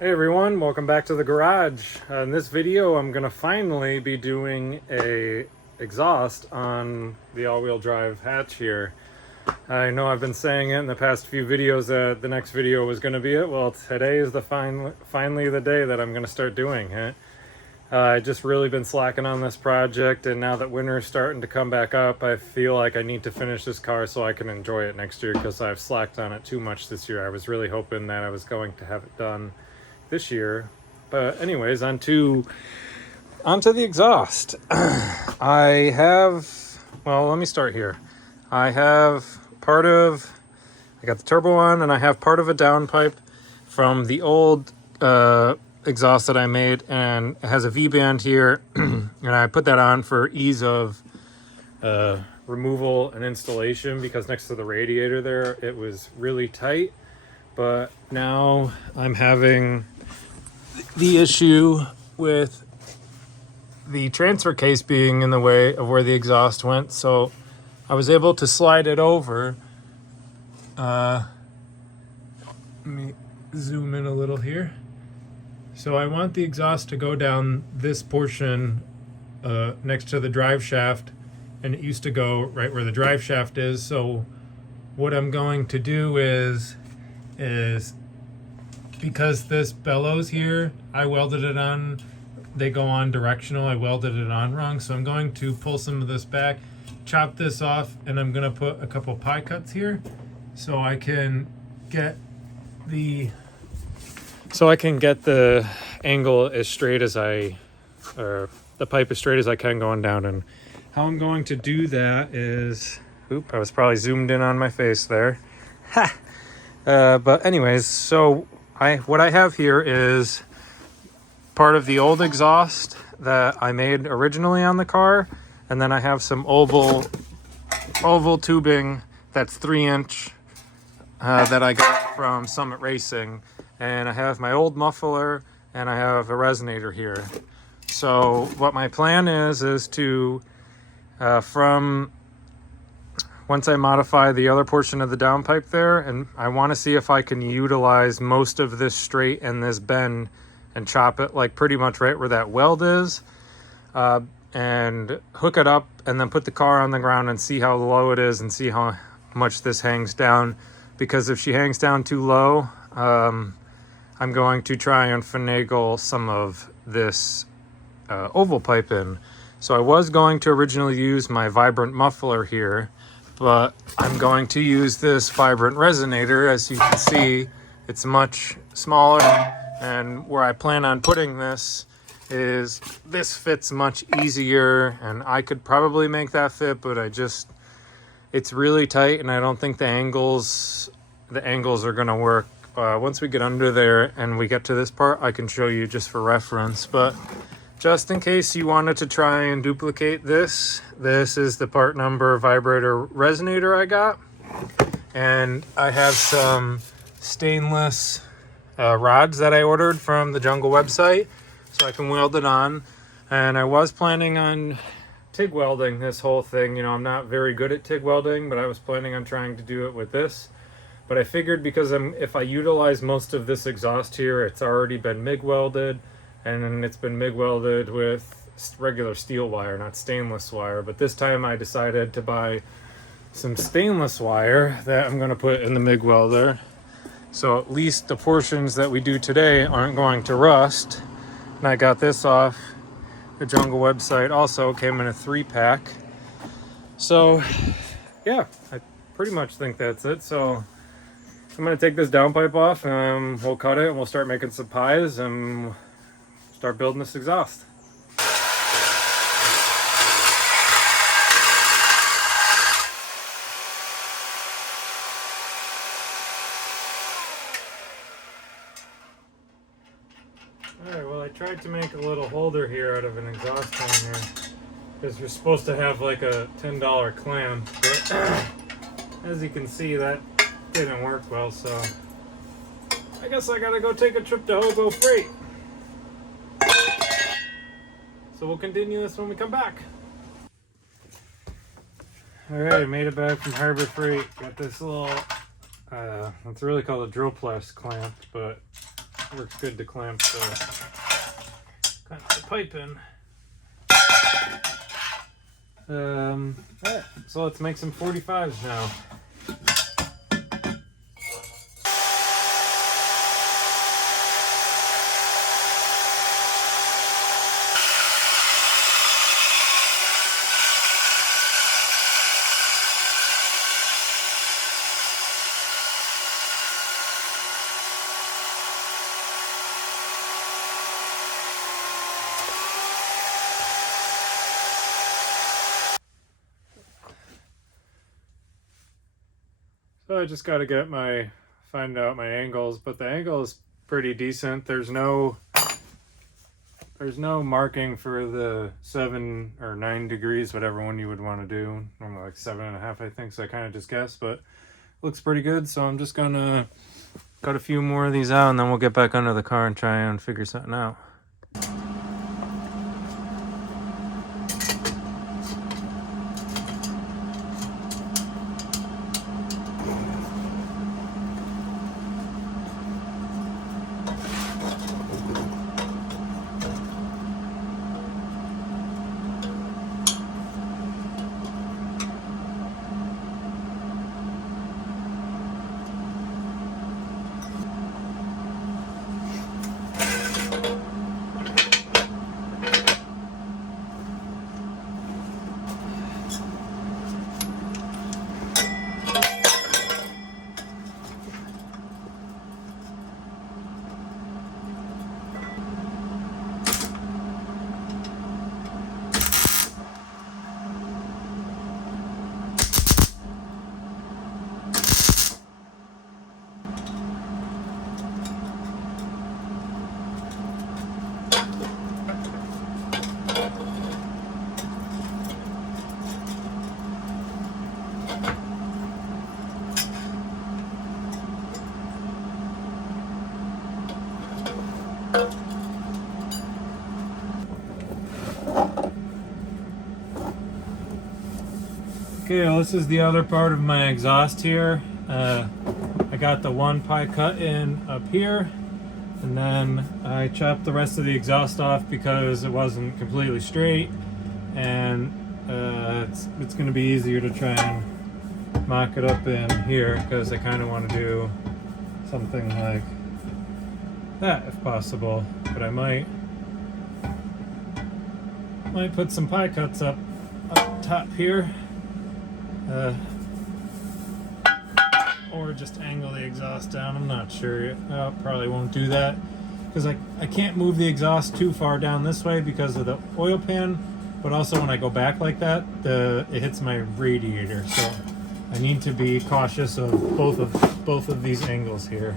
Hey everyone, welcome back to the garage. In this video I'm going to finally be doing a exhaust on the all-wheel drive hatch here. I know I've been saying it in the past few videos that the next video was going to be it. Well, today is finally the day that I'm going to start doing it. I just really been slacking on this project, and now that winter is starting to come back up, I feel like I need to finish this car so I can enjoy it next year, because I've slacked on it too much this year. I was really hoping that I was going to have it done this year. But anyways, onto the exhaust. I let me start here. I got the turbo on, and I have part of a downpipe from the old exhaust that I made, and it has a V-band here and I put that on for ease of removal and installation, because next to the radiator there it was really tight. But now I'm having the issue with the transfer case being in the way of where the exhaust went, so I was able to slide it over. Let me zoom in a little here. So I want the exhaust to go down this portion next to the drive shaft, and it used to go right where the drive shaft is. So what I'm going to do is because this bellows here, I welded it on, they go on directional, I welded it on wrong, so I'm going to pull some of this back, chop this off, and I'm going to put a couple pie cuts here so I can get the angle as straight as the pipe as straight as I can going down. And how I'm going to do that is, I was probably zoomed in on my face there. But anyways, so what I have here is part of the old exhaust that I made originally on the car, and then I have some oval tubing that's 3-inch that I got from Summit Racing, and I have my old muffler, and I have a resonator here. So what my plan is to once I modify the other portion of the downpipe there, and I want to see if I can utilize most of this straight and this bend and chop it like pretty much right where that weld is, and hook it up, and then put the car on the ground and see how low it is and see how much this hangs down. Because if she hangs down too low, I'm going to try and finagle some of this oval pipe in. So I was going to originally use my Vibrant muffler here, but I'm going to use this Vibrant resonator. As you can see, it's much smaller, and where I plan on putting this fits much easier, and I could probably make that fit, but it's really tight, and I don't think the angles are gonna work. Once we get under there and we get to this part, I can show you just for reference. But just in case you wanted to try and duplicate this is the part number vibrator resonator I got. And I have some stainless rods that I ordered from the Jungle website, so I can weld it on. And I was planning on TIG welding this whole thing. You know, I'm not very good at TIG welding, but I was planning on trying to do it with this. But I figured, because if I utilize most of this exhaust here, it's already been MIG welded, and it's been MIG welded with regular steel wire, not stainless wire. But this time I decided to buy some stainless wire that I'm going to put in the MIG welder, so at least the portions that we do today aren't going to rust. And I got this off the Jungle website, also came in a 3-pack. So yeah, I pretty much think that's it. So I'm going to take this downpipe off, and we'll cut it, and we'll start making some pies and start building this exhaust. Alright, well, I tried to make a little holder here out of an exhaust hanger, because you're supposed to have like a $10 clamp, but as you can see, that didn't work well, so I guess I gotta go take a trip to Hobo Freight. So we'll continue this when we come back. Alright, I made it back from Harbor Freight. Got this little, it's really called a drill press clamp, but Works good to clamp the pipe in. Alright, so let's make some 45s now. So I just got to find out my angles, but the angle is pretty decent. There's no marking for the 7 or 9 degrees, whatever one you would want to do. Normally like 7.5, I think, so I kind of just guessed, but looks pretty good. So I'm just gonna cut a few more of these out, and then we'll get back under the car and try and figure something out. Okay, well, this is the other part of my exhaust here. I got the one pie cut in up here, and then I chopped the rest of the exhaust off because it wasn't completely straight, and it's going to be easier to try and mock it up in here because I kind of want to do something like that if possible. But I might put some pie cuts up top here. Or just angle the exhaust down. I'm not sure. Probably won't do that because I can't move the exhaust too far down this way because of the oil pan, but also when I go back like that, it hits my radiator. So I need to be cautious of both of these angles here.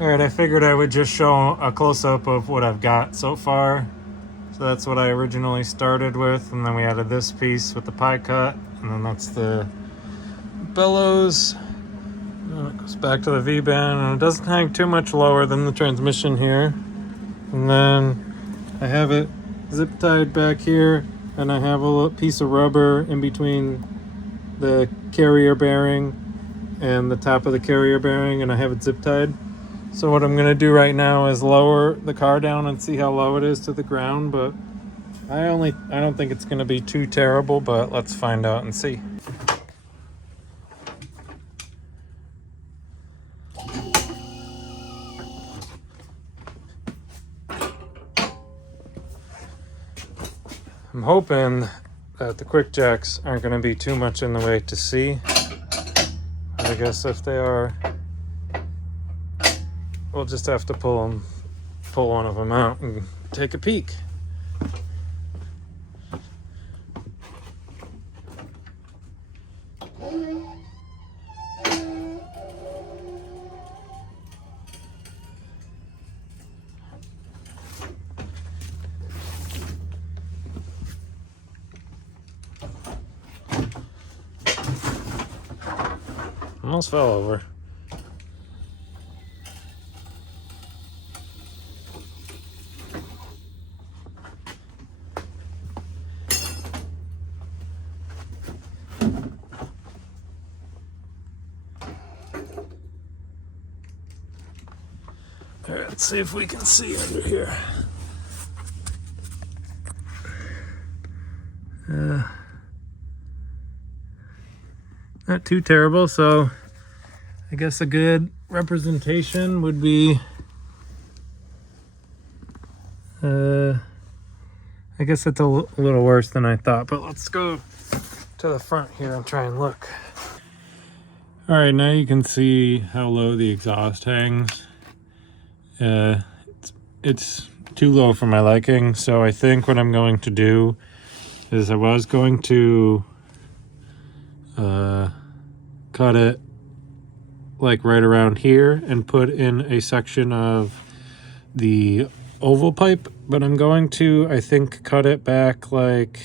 Alright, I figured I would just show a close-up of what I've got so far. So that's what I originally started with, and then we added this piece with the pie cut, and then that's the bellows. And then it goes back to the V-band, and it doesn't hang too much lower than the transmission here. And then I have it zip-tied back here, and I have a little piece of rubber in between the carrier bearing and the top of the carrier bearing, and I have it zip-tied. So what I'm gonna do right now is lower the car down and see how low it is to the ground, but I don't think it's gonna be too terrible, but let's find out and see. I'm hoping that the quick jacks aren't gonna be too much in the way to see. I guess if they are, we'll just have to pull one of them out and take a peek. almost fell over. All right, let's see if we can see under here. Not too terrible, so I guess a good representation would be, I guess it's a little worse than I thought, but let's go to the front here and try and look. All right, now you can see how low the exhaust hangs. It's too low for my liking, so I think what I'm going to do is I was going to cut it like right around here and put in a section of the oval pipe, but I'm going to, I think, cut it back like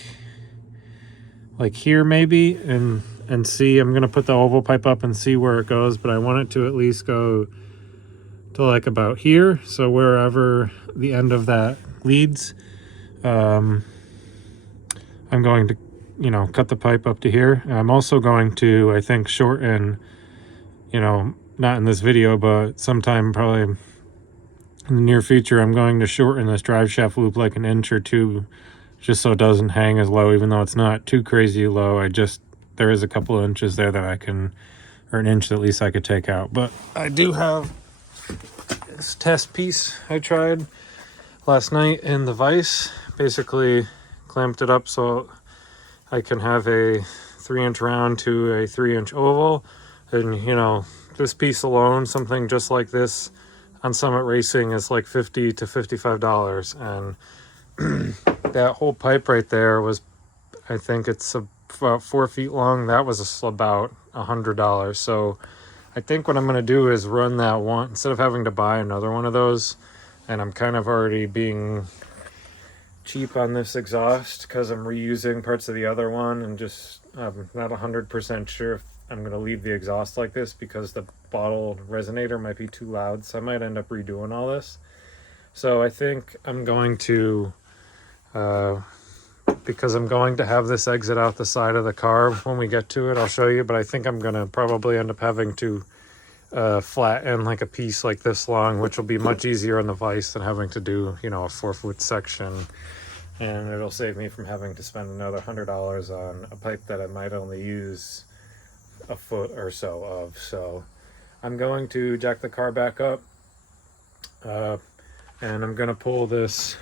here maybe, and see. I'm gonna put the oval pipe up and see where it goes, but I want it to at least go to like about here, so wherever the end of that leads, I'm going to, you know, cut the pipe up to here. I'm also going to, I think, shorten, you know, not in this video, but sometime probably in the near future, I'm going to shorten this drive shaft loop like an inch or two, just so it doesn't hang as low, even though it's not too crazy low. There is a couple of inches there that I can, or an inch at least I could take out. But I do have this test piece I tried last night in the vise. Basically clamped it up so I can have a 3-inch round to a 3-inch oval. And you know, this piece alone, something just like this on Summit Racing, is like $50 to $55. And that whole pipe right there was, I think it's about 4 feet long. That was about $100. So I think what I'm going to do is run that one instead of having to buy another one of those. And I'm kind of already being cheap on this exhaust because I'm reusing parts of the other one, and just I'm not 100% sure if I'm going to leave the exhaust like this because the bottle resonator might be too loud, so I might end up redoing all this. So I think I'm going to, because I'm going to have this exit out the side of the car when we get to it, I'll show you, but I think I'm going to probably end up having to flatten like a piece like this long, which will be much easier on the vise than having to do, you know, a 4-foot section. And it'll save me from having to spend another $100 on a pipe that I might only use a foot or so of. So I'm going to jack the car back up, and I'm going to pull this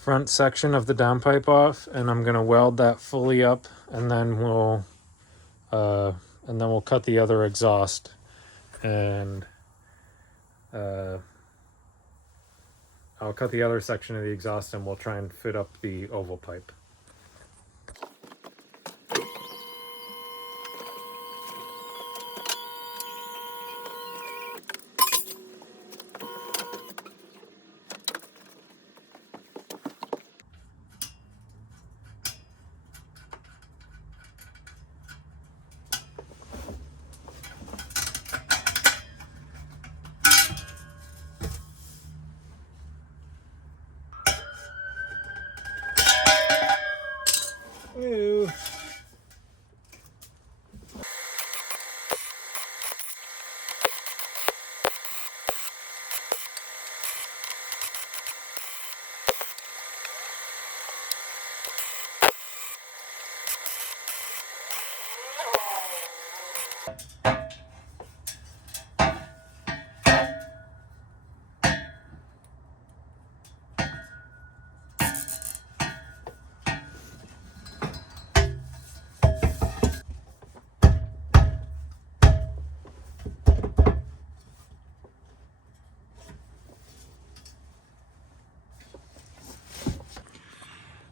front section of the downpipe off, and I'm going to weld that fully up, and then we'll cut the other exhaust, and I'll cut the other section of the exhaust, and we'll try and fit up the oval pipe. Ew.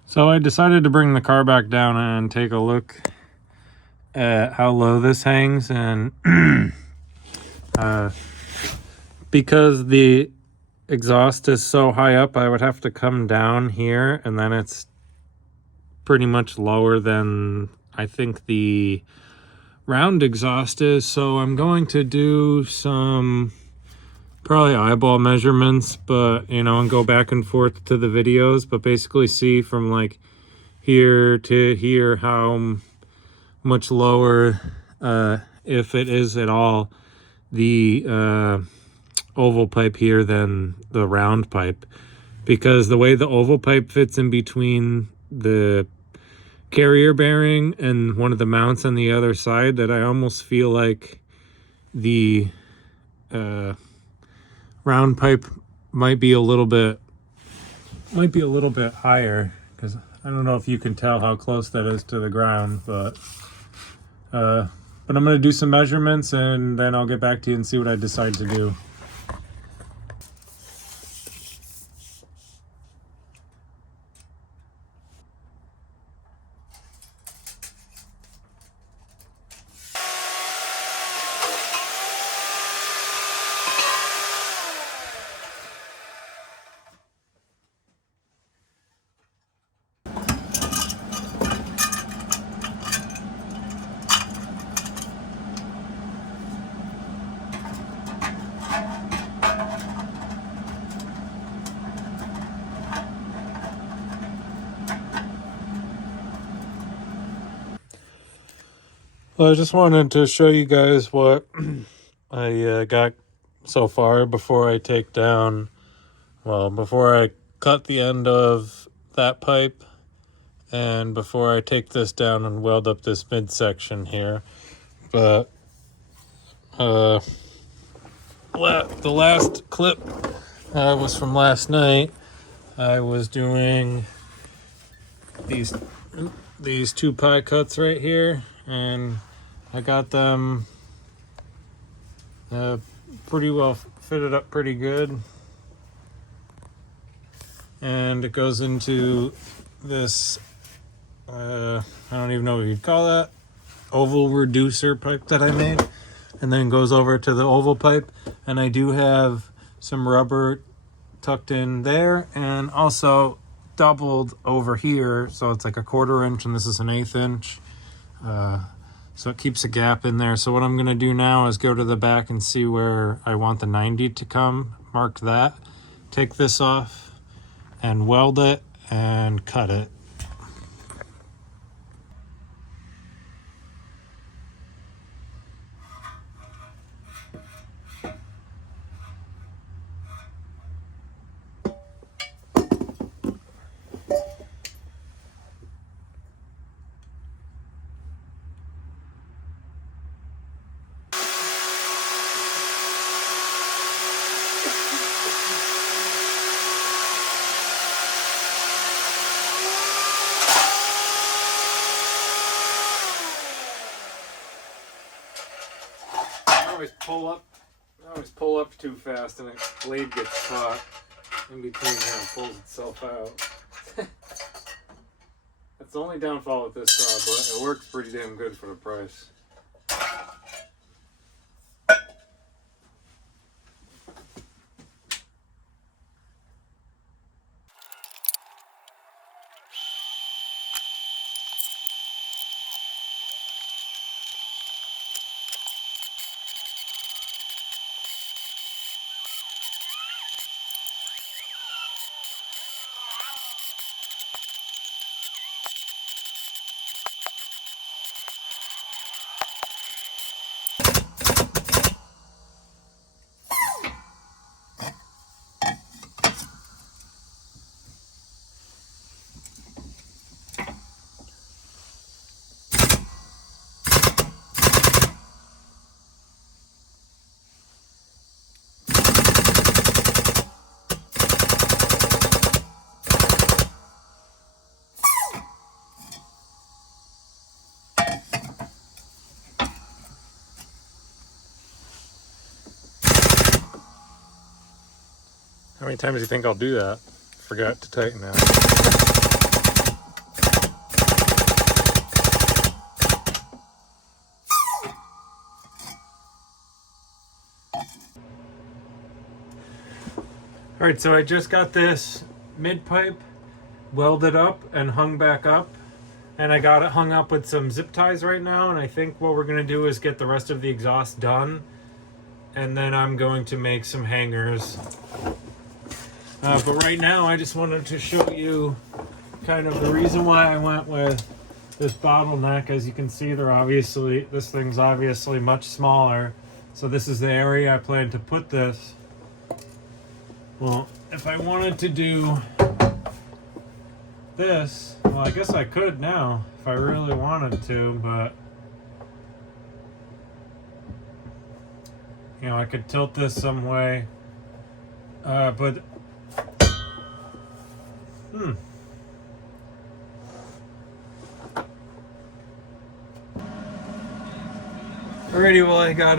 So I decided to bring the car back down and take a look at how low this hangs, and because the exhaust is so high up, I would have to come down here, and then it's pretty much lower than I think the round exhaust is. So I'm going to do some probably eyeball measurements, but you know, and go back and forth to the videos, but basically see from like here to here how much lower, if it is at all, the oval pipe here than the round pipe, because the way the oval pipe fits in between the carrier bearing and one of the mounts on the other side, that I almost feel like the round pipe might be a little bit higher, because I don't know if you can tell how close that is to the ground, but I'm going to do some measurements and then I'll get back to you and see what I decide to do. Well, I just wanted to show you guys what I got so far before I take down, before I cut the end of that pipe and before I take this down and weld up this midsection here. But the last clip was from last night. I was doing these two pie cuts right here, and I got them pretty well fitted up pretty good. And it goes into this, I don't even know what you'd call that, oval reducer pipe that I made, and then goes over to the oval pipe. And I do have some rubber tucked in there and also doubled over here, so it's like a 1/4 inch and this is an 1/8 inch, so it keeps a gap in there. So what I'm going to do now is go to the back and see where I want the 90 to come, mark that, take this off and weld it and cut it. I always pull up too fast and the blade gets caught in between here and pulls itself out. That's the only downfall with this saw, but it works pretty damn good for the price. How many times do you think I'll do that? Forgot to tighten that. All right, so I just got this mid pipe welded up and hung back up, and I got it hung up with some zip ties right now, and I think what we're going to do is get the rest of the exhaust done, and then I'm going to make some hangers. But right now I just wanted to show you kind of the reason why I went with this bottleneck. As you can see, this thing's obviously much smaller, so this is the area I plan to put this. Well, if I wanted to do this, well, I guess I could now if I really wanted to, but you know, I could tilt this some way, but alrighty, well, I got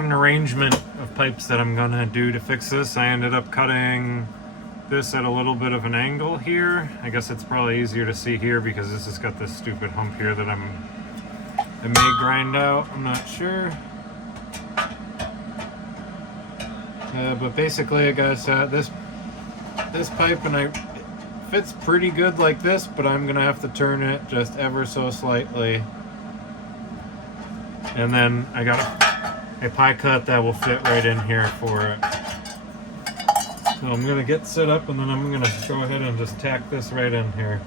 an arrangement of pipes that I'm gonna do to fix this. I ended up cutting this at a little bit of an angle here. I guess it's probably easier to see here because this has got this stupid hump here that I may grind out. I'm not sure. But basically, I got this pipe, and it fits pretty good like this, but I'm gonna have to turn it just ever so slightly. And then I got a pie cut that will fit right in here for it. So I'm gonna get set up, and then I'm gonna go ahead and just tack this right in here.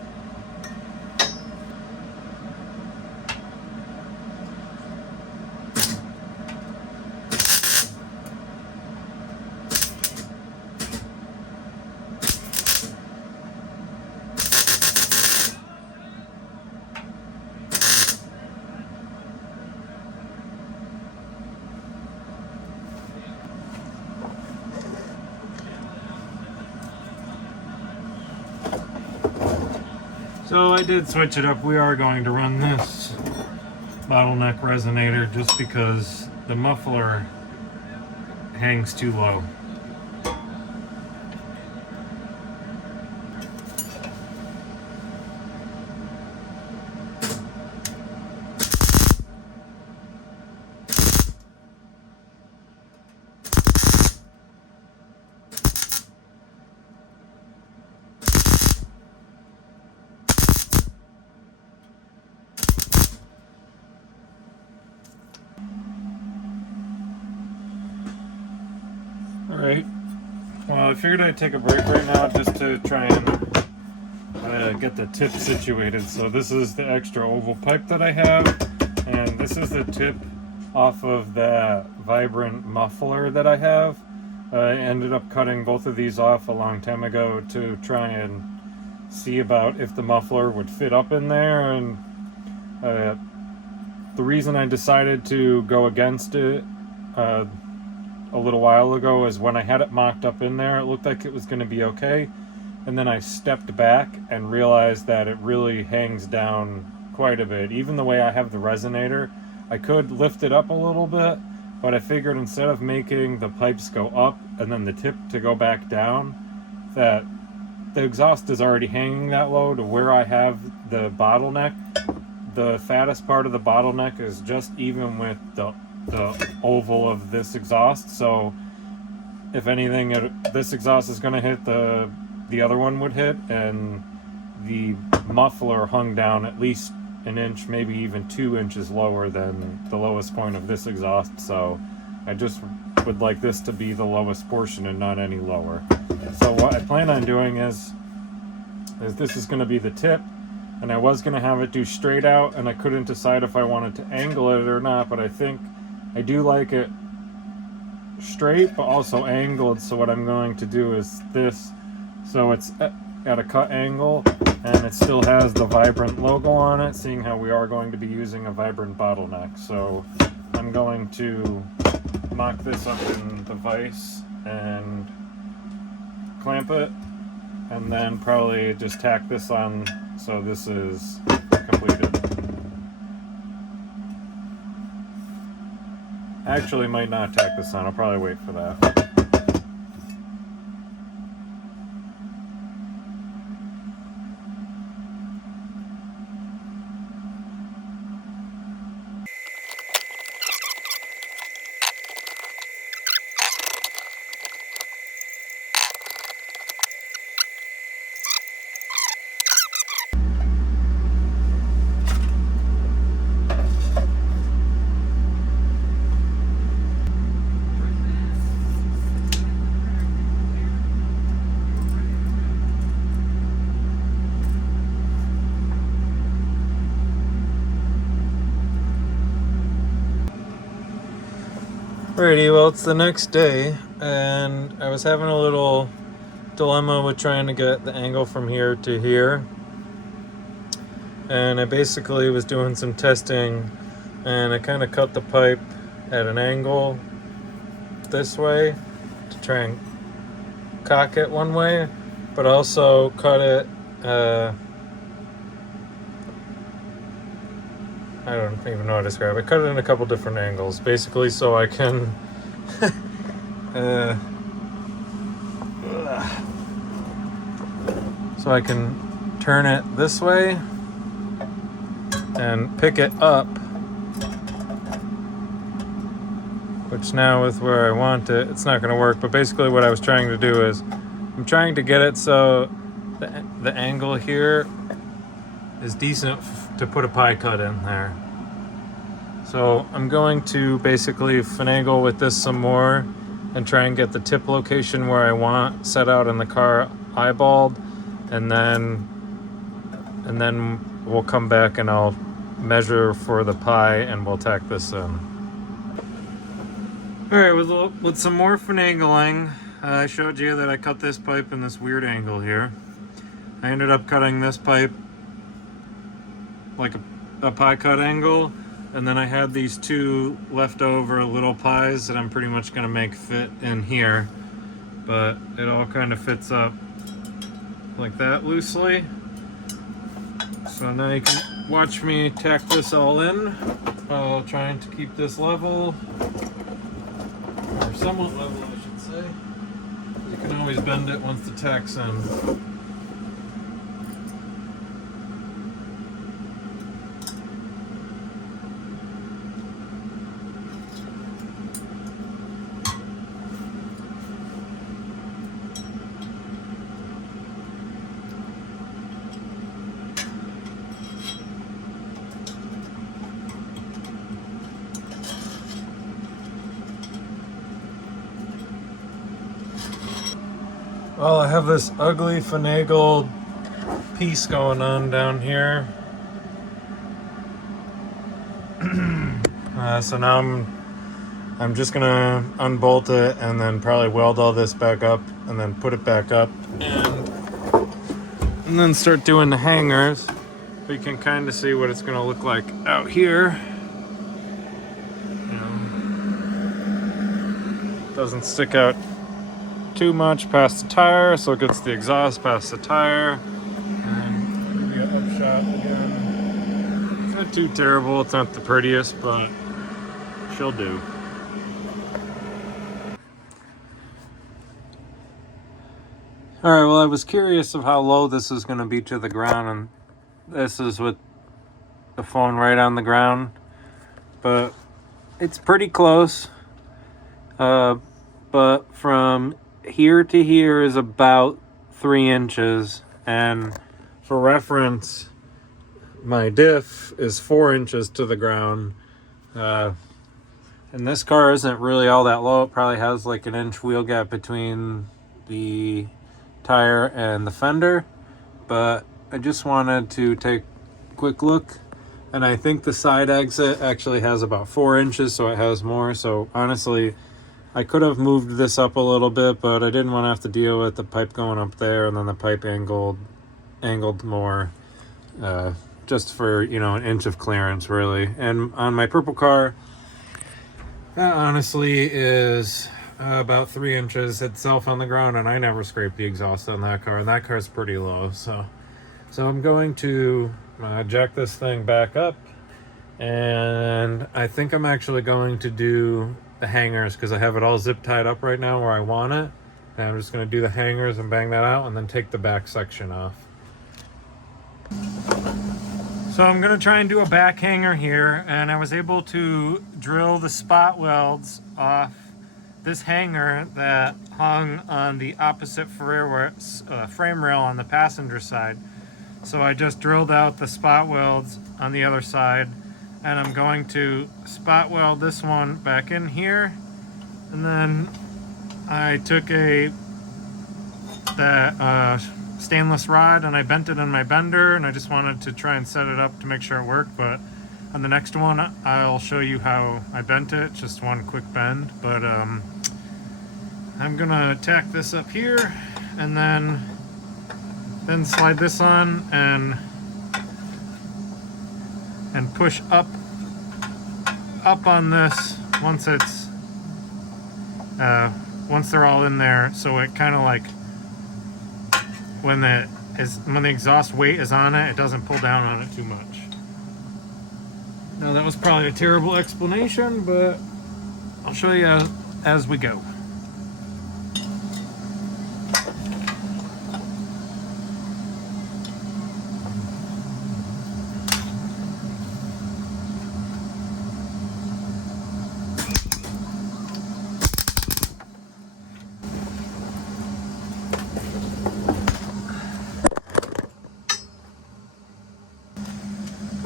So I did switch it up. We are going to run this bottleneck resonator just because the muffler hangs too low. Alright, well, I figured I'd take a break right now just to try and get the tip situated. So this is the extra oval pipe that I have, and this is the tip off of the vibrant muffler that I have. I ended up cutting both of these off a long time ago to try and see about if the muffler would fit up in there, and the reason I decided to go against it a little while ago is when I had it mocked up in there, it looked like it was going to be okay, and then I stepped back and realized that it really hangs down quite a bit. Even the way I have the resonator, I could lift it up a little bit, but I figured instead of making the pipes go up and then the tip to go back down, that the exhaust is already hanging that low to where I have the bottleneck. The fattest part of the bottleneck is just even with the oval of this exhaust, so if anything, this exhaust is going to hit the other one would hit, and the muffler hung down at least an inch, maybe even 2 inches lower than the lowest point of this exhaust. So I just would like this to be the lowest portion and not any lower. So what I plan on doing is this is going to be the tip, and I was going to have it do straight out, and I couldn't decide if I wanted to angle it or not, but I think I do like it straight but also angled. So what I'm going to do is this, so it's at a cut angle and it still has the Vibrant logo on it, seeing how we are going to be using a Vibrant bottleneck. So I'm going to mock this up in the vise and clamp it, and then probably just tack this on so this is completed. I actually might not tack this on, I'll probably wait for that. Alrighty, well, it's the next day, and I was having a little dilemma with trying to get the angle from here to here. And I basically was doing some testing, and I kind of cut the pipe at an angle this way to try and cock it one way, but also cut it, I don't even know how to describe it. I cut it in a couple different angles, basically, so I can so I can turn it this way and pick it up, which now with where I want it, it's not going to work. But basically what I was trying to do is I'm trying to get it so the angle here is decent to put a pie cut in there. So I'm going to basically finagle with this some more and try and get the tip location where I want set out in the car eyeballed, and then we'll come back and I'll measure for the pie and we'll tack this in. Alright, with some more finagling, I showed you that I cut this pipe in this weird angle here. I ended up cutting this pipe like a pie cut angle, and then I had these two leftover little pies that I'm pretty much going to make fit in here, but it all kind of fits up like that loosely. So now you can watch me tack this all in while trying to keep this level, or somewhat level I should say. You can always bend it once the tack's in. Well, I have this ugly finagled piece going on down here. So now I'm just gonna unbolt it and then probably weld all this back up and then put it back up and then start doing the hangers. But you can kind of see what it's gonna look like out here. You know, doesn't stick out too much past the tire, so it gets the exhaust past the tire. And maybe an upshot again. It's not too terrible, it's not the prettiest, but she'll do. Alright, well, I was curious of how low this is going to be to the ground, and this is with the phone right on the ground, but it's pretty close. But from here to here is about 3 inches, and for reference, my diff is 4 inches to the ground. And this car isn't really all that low. It probably has like an inch wheel gap between the tire and the fender, but I just wanted to take a quick look, and I think the side exit actually has about 4 inches, so it has more. So honestly, I could have moved this up a little bit, but I didn't want to have to deal with the pipe going up there and then the pipe angled more, just for, you know, an inch of clearance really. And on my purple car, that honestly is about 3 inches itself on the ground, and I never scraped the exhaust on that car, and that car's pretty low. So I'm going to jack this thing back up, and I think I'm actually going to do the hangers because I have it all zip tied up right now where I want it, and I'm just going to do the hangers and bang that out and then take the back section off. So I'm going to try and do a back hanger here, and I was able to drill the spot welds off this hanger that hung on the opposite frame rail on the passenger side. So I just drilled out the spot welds on the other side, and I'm going to spot weld this one back in here. And then I took that stainless rod and I bent it in my bender, and I just wanted to try and set it up to make sure it worked, but On the next one, I'll show you how I bent it, just one quick bend, but I'm gonna tack this up here and then slide this on and push up on this once it's once they're all in there, so it kind of like when the exhaust weight is on it, it doesn't pull down on it too much. Now that was probably a terrible explanation, but I'll show you as we go.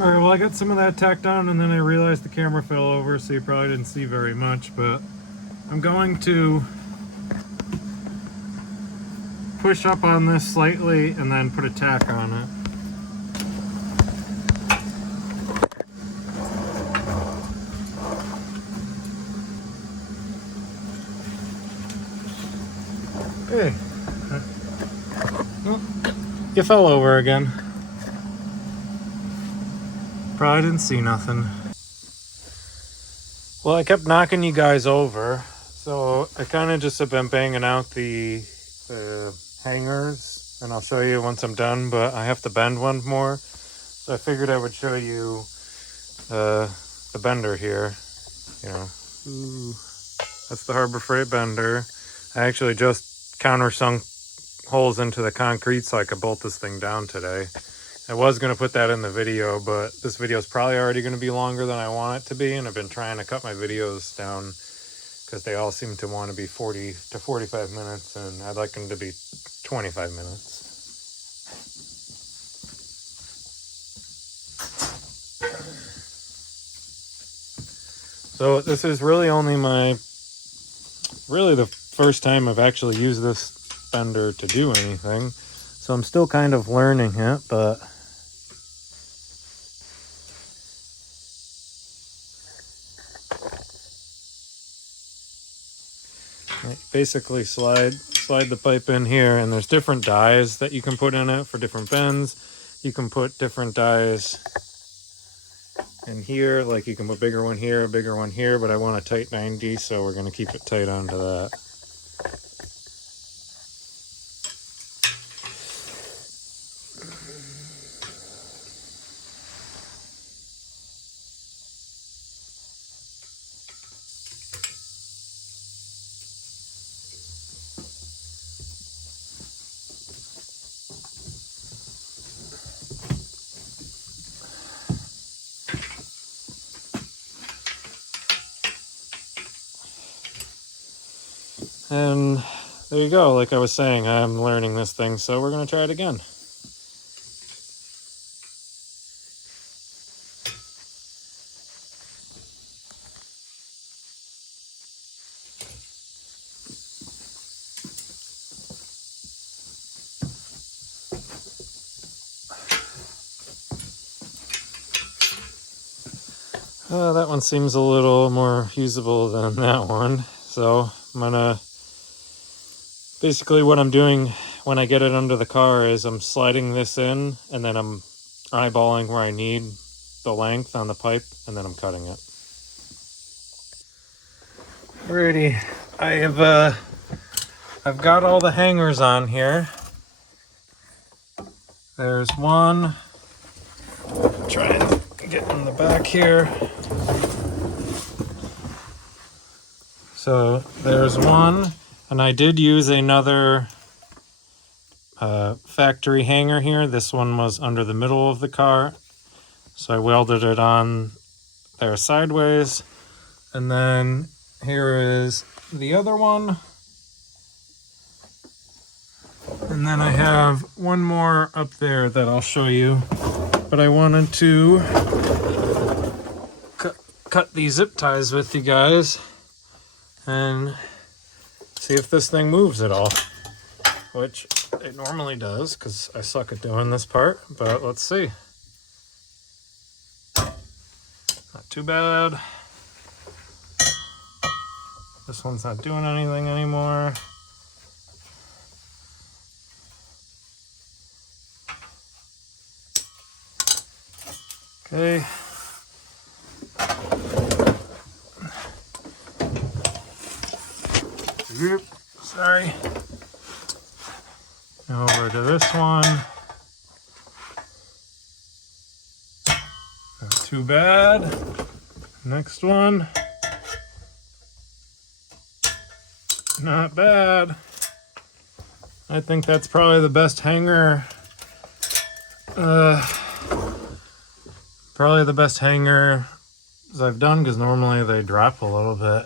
Alright, well I got some of that tacked on and then I realized the camera fell over, so you probably didn't see very much, but I'm going to push up on this slightly and then put a tack on it. Hey, well, you fell over again. Probably didn't see nothing. Well, I kept knocking you guys over, so I kind of just have been banging out the hangers, and I'll show you once I'm done, but I have to bend one more, so I figured I would show you the bender here. You know, ooh, that's the Harbor Freight bender. I actually just countersunk holes into the concrete so I could bolt this thing down today. I was going to put that in the video, but this video is probably already going to be longer than I want it to be, and I've been trying to cut my videos down because they all seem to want to be 40 to 45 minutes, and I'd like them to be 25 minutes. So this is really only the first time I've actually used this bender to do anything, so I'm still kind of learning it, but basically slide the pipe in here, and there's different dies that you can put in it for different bends. You can put different dies in here, like you can put a bigger one here, a bigger one here, but I want a tight 90, so we're going to keep it tight onto that. And there you go. Like I was saying, I'm learning this thing, so we're going to try it again. That one seems a little more usable than that one. So I'm going to... Basically what I'm doing when I get it under the car is I'm sliding this in, and then I'm eyeballing where I need the length on the pipe, and then I'm cutting it. Alrighty, I've got all the hangers on here. There's one. Try and get in the back here. So there's one. And I did use another factory hanger here. This one was under the middle of the car, so I welded it on there sideways. And then here is the other one. And then I have one more up there that I'll show you. But I wanted to cut these zip ties with you guys and see if this thing moves at all, which it normally does because I suck at doing this part, but let's see. too bad. This one's not doing anything anymore. Okay. Sorry. Now over to this one. Not too bad. Next one. Not bad. I think that's probably the best hanger. Probably the best hanger I've done, because normally they drop a little bit.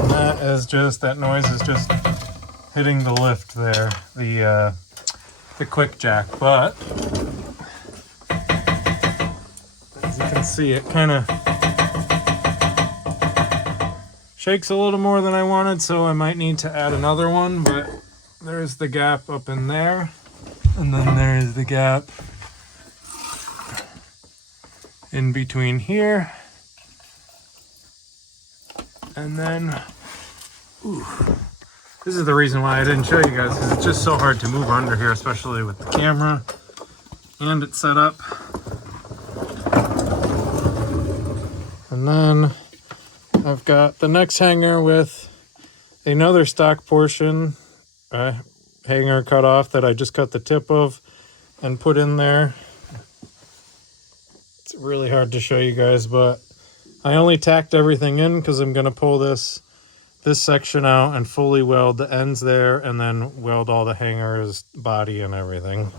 And that is just, that noise is just hitting the lift there, the quick jack. But as you can see, it kind of shakes a little more than I wanted, so I might need to add another one. But there's the gap up in there. And then there's the gap in between here. And then, this is the reason why I didn't show you guys, because it's just so hard to move under here, especially with the camera and it's set up. And then I've got the next hanger with another stock portion, hanger cut off that I just cut the tip of and put in there. It's really hard to show you guys, but I only tacked everything in because I'm going to pull this section out and fully weld the ends there, and then weld all the hangers, body, and everything.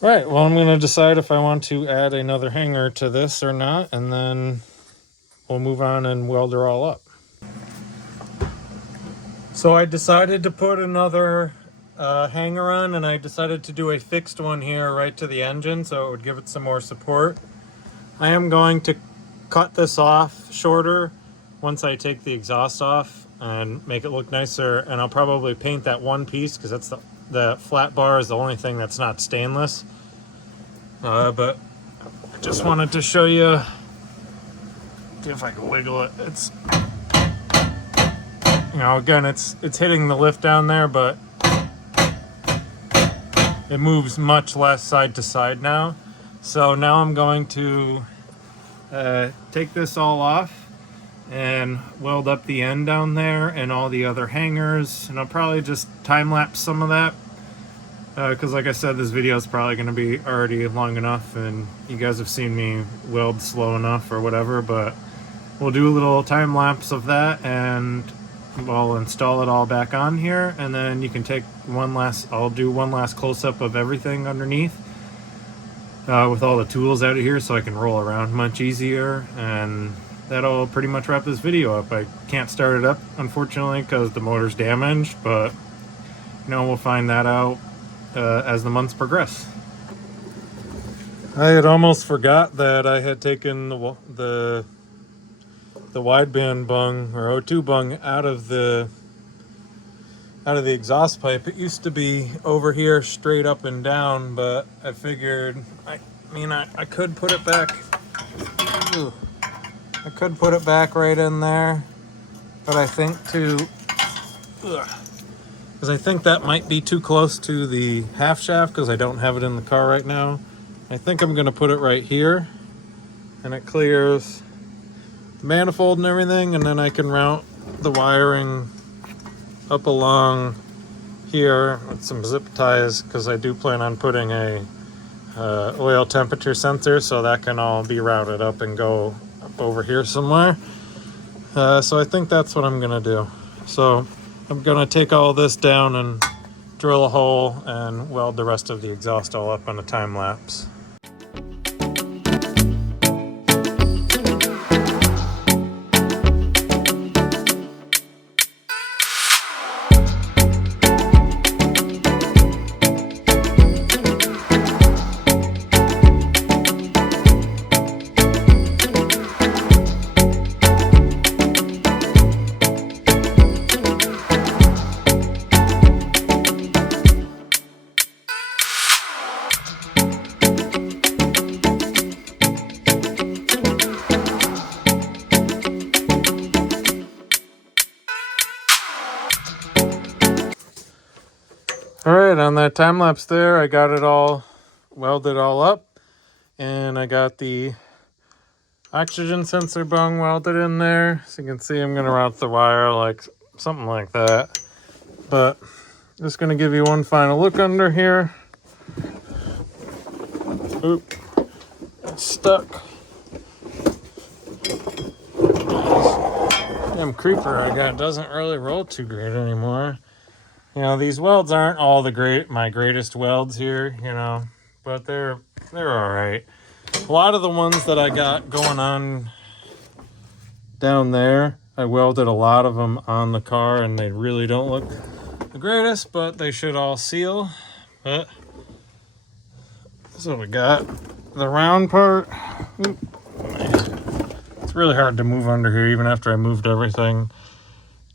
Right, well, I'm going to decide if I want to add another hanger to this or not, and then we'll move on and weld her all up. So I decided to put another hanger on, and I decided to do a fixed one here right to the engine so it would give it some more support. I am going to cut this off shorter once I take the exhaust off and make it look nicer, and I'll probably paint that one piece because that's the flat bar is the only thing that's not stainless. But I just wanted to show you. See if I can wiggle it. It's, you know, again, it's hitting the lift down there, but it moves much less side to side now. So now I'm going to take this all off and weld up the end down there and all the other hangers, and I'll probably just time lapse some of that because like I said, this video is probably going to be already long enough and you guys have seen me weld slow enough or whatever, but we'll do a little time lapse of that and we'll install it all back on here, and then you can take I'll do one last close-up of everything underneath with all the tools out of here so I can roll around much easier, and that'll pretty much wrap this video up. I can't start it up unfortunately because the motor's damaged, but you know, we'll find that out as the months progress. I had almost forgot that I had taken the wideband bung or O2 bung out of the exhaust pipe. It used to be over here straight up and down, but I figured I could put it back. I could put it back right in there, but I think because I think that might be too close to the half shaft because I don't have it in the car right now. I think I'm going to put it right here, and it clears the manifold and everything, and then I can route the wiring up along here with some zip ties because I do plan on putting a oil temperature sensor, so that can all be routed up and go up over here somewhere. So I think that's what I'm going to do. So I'm going to take all this down and drill a hole and weld the rest of the exhaust all up on a time lapse. All right, on that time lapse there, I got it all welded all up, and I got the oxygen sensor bung welded in there. So you can see I'm going to route the wire like something like that. But just going to give you one final look under here. Oop, it's stuck. Damn creeper I got doesn't really roll too great anymore. You know, these welds aren't all my greatest welds here, you know, but they're all right. A lot of the ones that I got going on down there, I welded a lot of them on the car, and they really don't look the greatest, but they should all seal. But this is what we got. The round part. Oop, it's really hard to move under here, even after I moved everything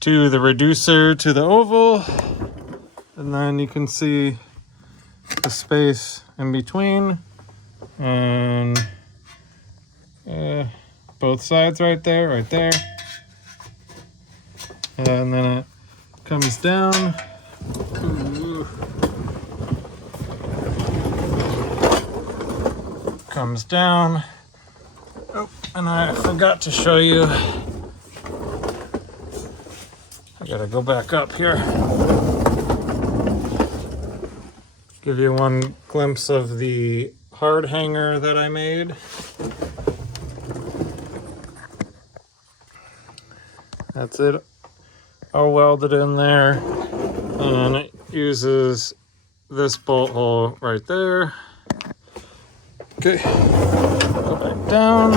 to the reducer to the oval. And then you can see the space in between, and both sides right there. And then it comes down. Ooh. Comes down. Oh, and I forgot to show you. I gotta go back up here. Give you one glimpse of the hard hanger that I made. That's it, all welded in there, and it uses this bolt hole right there. Okay, go back down,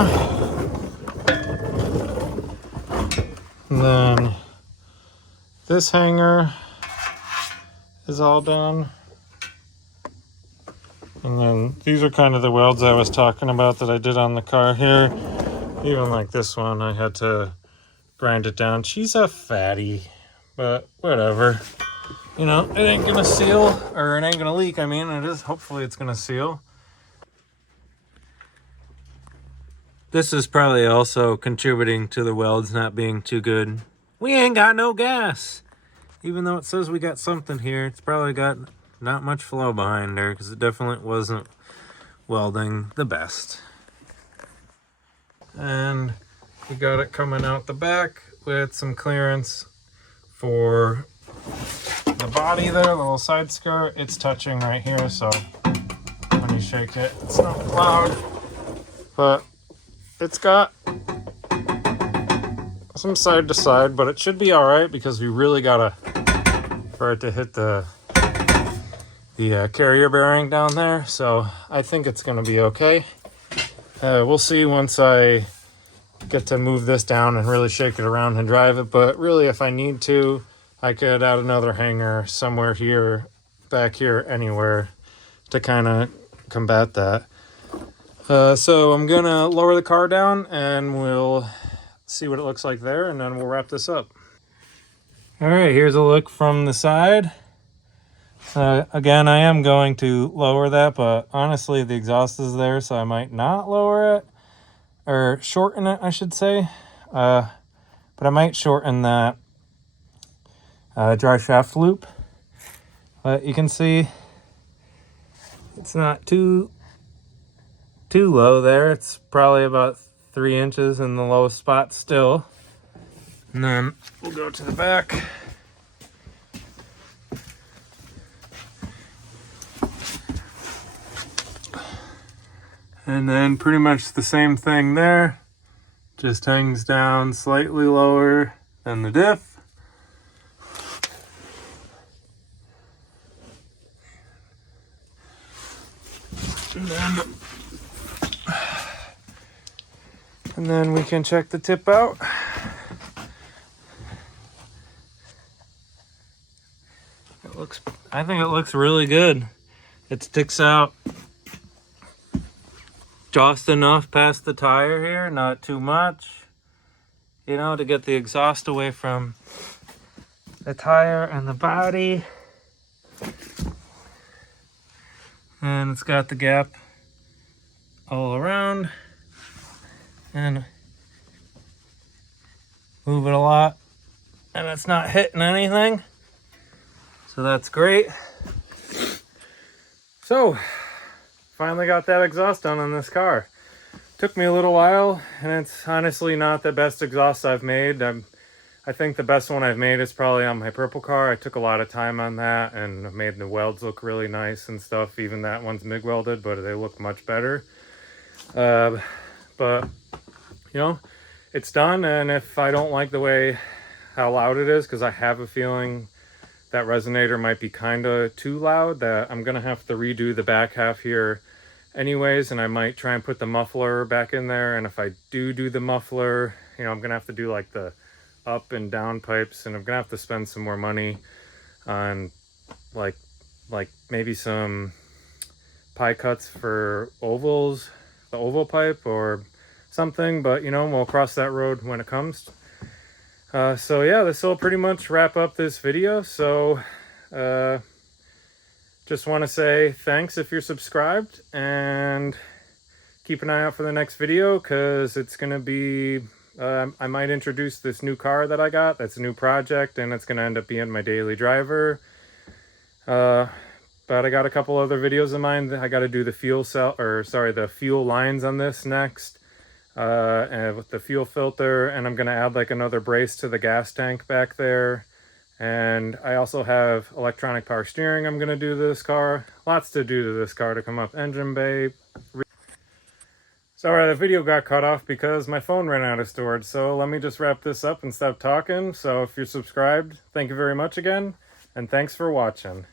and then this hanger is all done. And then these are kind of the welds I was talking about that I did on the car here. Even like this one, I had to grind it down. She's a fatty, but whatever. You know, it ain't gonna seal, or it ain't gonna leak. I mean, it is. Hopefully it's gonna seal. This is probably also contributing to the welds not being too good. We ain't got no gas. Even though it says we got something here, it's probably got not much flow behind there, because it definitely wasn't welding the best. And we got it coming out the back with some clearance for the body there, the little side skirt. It's touching right here, so when you shake it, it's not loud. But it's got some side to side, but it should be all right, because we really gotta, for it to hit the carrier bearing down there. So I think it's gonna be okay. We'll see once I get to move this down and really shake it around and drive it. But really, if I need to, I could add another hanger somewhere here, back here, anywhere to kind of combat that. So I'm gonna lower the car down and we'll see what it looks like there, and then we'll wrap this up. All right, here's a look from the side. Again, I am going to lower that, but honestly, the exhaust is there, so I might not lower it, or shorten it, I should say. But I might shorten that dry shaft loop. But you can see it's not too low there. It's probably about 3 inches in the lowest spot still. And then we'll go to the back. And then pretty much the same thing there. Just hangs down slightly lower than the diff. And then we can check the tip out. I think it looks really good. It sticks out just enough past the tire here, not too much, you know, to get the exhaust away from the tire and the body. And it's got the gap all around, and move it a lot, and it's not hitting anything, so that's great. So, finally got that exhaust done on this car. Took me a little while, and it's honestly not the best exhaust I've made. I think the best one I've made is probably on my purple car. I took a lot of time on that and made the welds look really nice and stuff. Even that one's MIG welded, but they look much better. But, you know, it's done, and if I don't like the way how loud it is, because I have a feeling that resonator might be kind of too loud, that I'm gonna have to redo the back half here anyways, and I might try and put the muffler back in there. And if I do the muffler, you know, I'm gonna have to do like the up and down pipes, and I'm gonna have to spend some more money on like maybe some pie cuts for ovals, the oval pipe or something, but you know, we'll cross that road when it comes. So yeah, this will pretty much wrap up this video. So just want to say thanks if you're subscribed, and keep an eye out for the next video, because it's going to be, I might introduce this new car that I got. That's a new project, and it's going to end up being my daily driver. But I got a couple other videos in mind. I got to do the the fuel lines on this next. And with the fuel filter, and I'm going to add like another brace to the gas tank back there. And I also have electronic power steering I'm going to do to this car. Lots to do to this car to come up. Engine bay. Sorry, the video got cut off because my phone ran out of storage. So let me just wrap this up and stop talking. So if you're subscribed, thank you very much again. And thanks for watching.